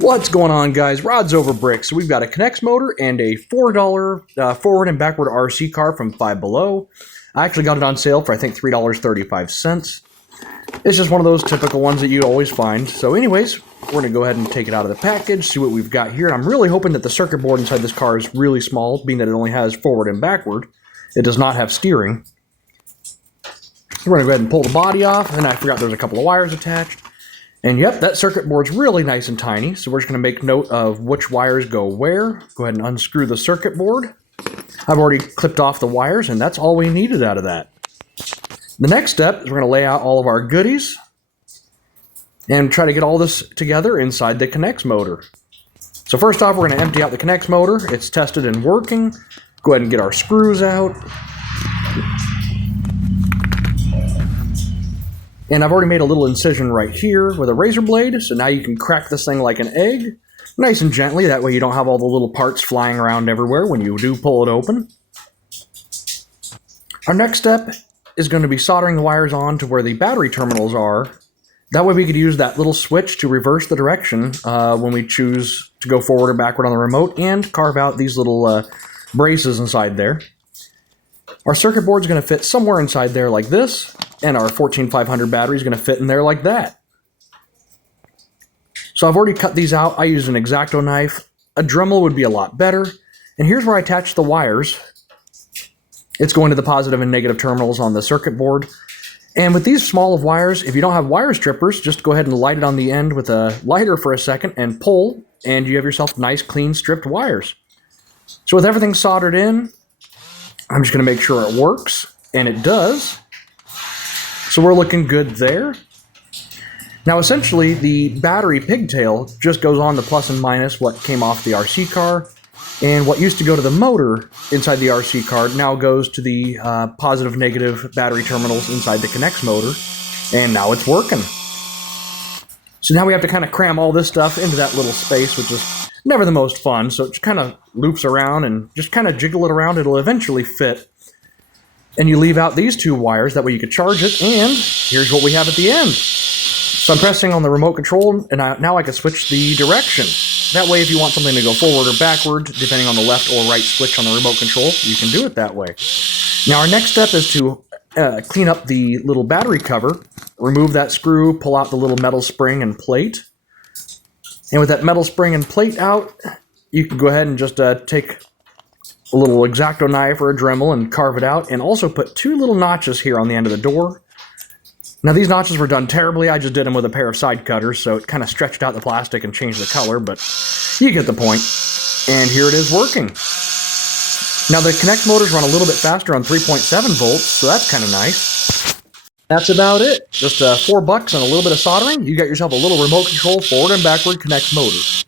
What's going on, guys? Rods Over Bricks. So we've got a K'Nex motor and a $4 forward and backward RC car from Five Below. I actually got it on sale for I think $3.35. It's just one of those typical ones that you always find. So anyways, we're going to go ahead and take it out of the package, see what we've got here. And I'm really hoping that the circuit board inside this car is really small, being that it only has forward and backward. It does not have steering. We're going to go ahead and pull the body off, and I forgot there's a couple of wires attached. And yep, that circuit board's really nice and tiny, so we're just going to make note of which wires go where. Go ahead and unscrew the circuit board. I've already clipped off the wires, and that's all we needed out of that. The next step is we're going to lay out all of our goodies and try to get all this together inside the K'Nex motor. So first off, we're going to empty out the K'Nex motor. It's tested and working. Go ahead and get our screws out. And I've already made a little incision right here with a razor blade, so now you can crack this thing like an egg, nice and gently, that way you don't have all the little parts flying around everywhere when you do pull it open. Our next step is going to be soldering the wires on to where the battery terminals are. That way we could use that little switch to reverse the direction when we choose to go forward or backward on the remote, and carve out these little braces inside there. Our circuit board is going to fit somewhere inside there like this, and our 14500 battery is going to fit in there like that. So I've already cut these out. I use an X-Acto knife. A Dremel would be a lot better. And here's where I attach the wires. It's going to the positive and negative terminals on the circuit board. And with these small of wires, if you don't have wire strippers, just go ahead and light it on the end with a lighter for a second and pull, and you have yourself nice, clean, stripped wires. So with everything soldered in, I'm just going to make sure it works, and it does. So we're looking good there. Now essentially the battery pigtail just goes on the plus and minus what came off the RC car, and what used to go to the motor inside the RC car now goes to the positive negative battery terminals inside the K'Nex motor, and now it's working. So now we have to kind of cram all this stuff into that little space, which is never the most fun, so it just kind of loops around and just kind of jiggle it around. It'll eventually fit. And you leave out these two wires, that way you can charge it, and here's what we have at the end. So I'm pressing on the remote control, and now I can switch the direction. That way if you want something to go forward or backward, depending on the left or right switch on the remote control, you can do it that way. Now our next step is to clean up the little battery cover, remove that screw, pull out the little metal spring and plate. And with that metal spring and plate out, you can go ahead and just take a little X-Acto knife or a Dremel and carve it out, and also put two little notches here on the end of the door. Now these notches were done terribly. I just did them with a pair of side cutters, so it kind of stretched out the plastic and changed the color, but you get the point. And here it is working. Now the K'Nex motors run a little bit faster on 3.7 volts, so that's kind of nice. That's about it. Just $4 and a little bit of soldering. You got yourself a little remote control forward and backward K'Nex motor.